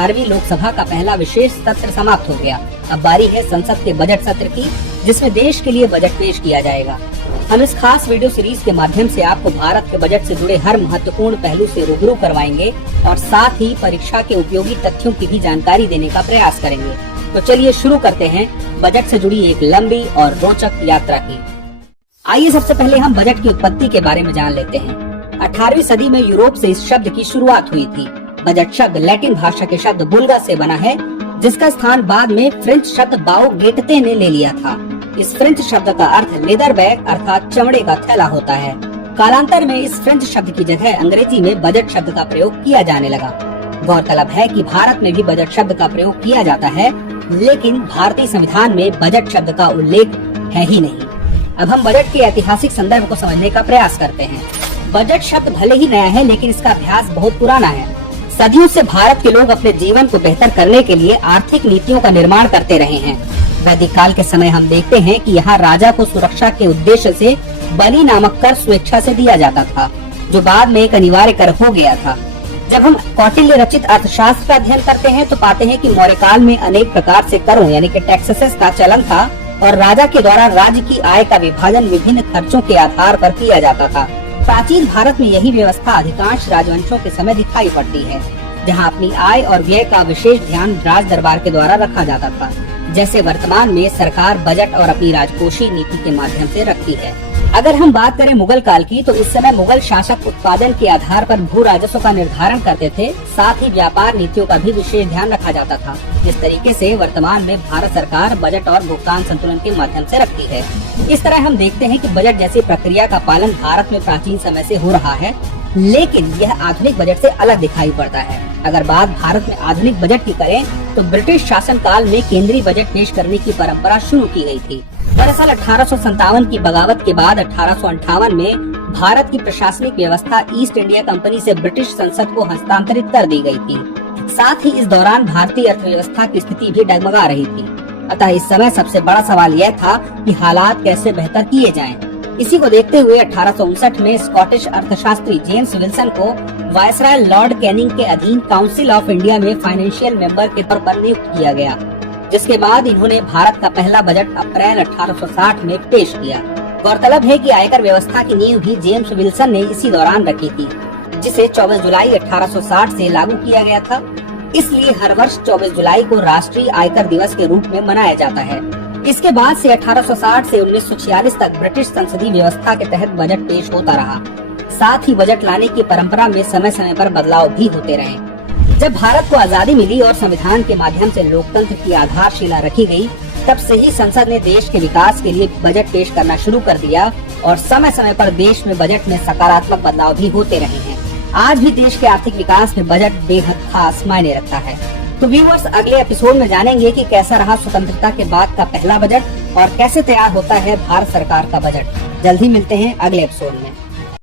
18वीं लोकसभा का पहला विशेष सत्र समाप्त हो गया। अब बारी है संसद के बजट सत्र की, जिसमें देश के लिए बजट पेश किया जाएगा। हम इस खास वीडियो सीरीज के माध्यम से आपको भारत के बजट से जुड़े हर महत्वपूर्ण पहलू से रूबरू करवाएंगे और साथ ही परीक्षा के उपयोगी तथ्यों की भी जानकारी देने का प्रयास करेंगे। तो चलिए शुरू करते हैं बजट से जुड़ी एक लंबी और रोचक यात्रा की। आइए सबसे पहले हम बजट की उत्पत्ति के बारे में जान लेते हैं। 18वीं सदी में यूरोप से इस शब्द की शुरुआत हुई थी। बजट शब्द लैटिन भाषा के शब्द बुल्गा से बना है, जिसका स्थान बाद में फ्रेंच शब्द बाओगेटते ने ले लिया था। इस फ्रेंच शब्द का अर्थ लेदर बैग अर्थात चमड़े का थैला होता है। कालांतर में इस फ्रेंच शब्द की जगह अंग्रेजी में बजट शब्द का प्रयोग किया जाने लगा। गौरतलब है कि भारत में भी बजट शब्द का प्रयोग किया जाता है, लेकिन भारतीय संविधान में बजट शब्द का उल्लेख है ही नहीं। अब हम बजट के ऐतिहासिक संदर्भ को समझने का प्रयास करते हैं। बजट शब्द भले ही नया है, लेकिन इसका अभ्यास बहुत पुराना है। सदियों से भारत के लोग अपने जीवन को बेहतर करने के लिए आर्थिक नीतियों का निर्माण करते रहे हैं। वैदिक काल के समय हम देखते हैं कि यहाँ राजा को सुरक्षा के उद्देश्य से बलि नामक कर स्वेच्छा से दिया जाता था, जो बाद में एक अनिवार्य कर हो गया था। जब हम कौटिल्य रचित अर्थशास्त्र का अध्ययन करते हैं तो पाते हैं कि मौर्य काल में अनेक प्रकार से करों यानी कि टैक्सेस का चलन था और राजा के द्वारा राज्य की आय का विभाजन विभिन्न खर्चों के आधार पर किया जाता था। प्राचीन भारत में यही व्यवस्था अधिकांश राजवंशों के समय दिखाई पड़ती है, जहां अपनी आय और व्यय का विशेष ध्यान राज दरबार के द्वारा रखा जाता था, जैसे वर्तमान में सरकार बजट और अपनी राजकोषीय नीति के माध्यम से रखती है। अगर हम बात करें मुगल काल की, तो इस समय मुगल शासक उत्पादन के आधार पर भू राजस्व का निर्धारण करते थे। साथ ही व्यापार नीतियों का भी विशेष ध्यान रखा जाता था, जिस तरीके से वर्तमान में भारत सरकार बजट और भुगतान संतुलन के माध्यम से रखती है। इस तरह हम देखते हैं कि बजट जैसी प्रक्रिया का पालन भारत में प्राचीन समय से हो रहा है, लेकिन यह आधुनिक बजट से अलग दिखाई पड़ता है। अगर बात भारत में आधुनिक बजट की करें, तो ब्रिटिश शासन काल में केंद्रीय बजट पेश करने की परंपरा शुरू की गई थी। दरअसल 1857 की बगावत के बाद 1858 में भारत की प्रशासनिक व्यवस्था ईस्ट इंडिया कंपनी से ब्रिटिश संसद को हस्तांतरित कर दी गई थी। साथ ही इस दौरान भारतीय अर्थव्यवस्था की स्थिति भी डगमगा रही थी। अतः इस समय सबसे बड़ा सवाल यह था कि हालात कैसे बेहतर किए जाएं। इसी को देखते हुए 1859 में स्कॉटिश अर्थशास्त्री जेम्स विल्सन को वायसराय लॉर्ड कैनिंग के अधीन काउंसिल ऑफ इंडिया में फाइनेंशियल मेंबर के तौर पर नियुक्त किया गया, जिसके बाद इन्होंने भारत का पहला बजट अप्रैल 1860 में पेश किया। गौरतलब है कि आयकर व्यवस्था की नींव भी जेम्स विल्सन ने इसी दौरान रखी थी, जिसे 24 जुलाई 1860 से लागू किया गया था। इसलिए हर वर्ष 24 जुलाई को राष्ट्रीय आयकर दिवस के रूप में मनाया जाता है। इसके बाद से 1860 से 1946 तक ब्रिटिश संसदीय व्यवस्था के तहत बजट पेश होता रहा। साथ ही बजट लाने की परंपरा में समय समय पर बदलाव भी होते रहे। जब भारत को आजादी मिली और संविधान के माध्यम से लोकतंत्र की आधारशिला रखी गई, तब से ही संसद ने देश के विकास के लिए बजट पेश करना शुरू कर दिया और समय समय पर देश में बजट में सकारात्मक बदलाव भी होते रहे हैं। आज भी देश के आर्थिक विकास में बजट बेहद खास मायने रखता है। तो व्यूअर्स, अगले एपिसोड में जानेंगे कि कैसा रहा स्वतंत्रता के बाद का पहला बजट और कैसे तैयार होता है भारत सरकार का बजट। जल्द ही मिलते हैं अगले एपिसोड में।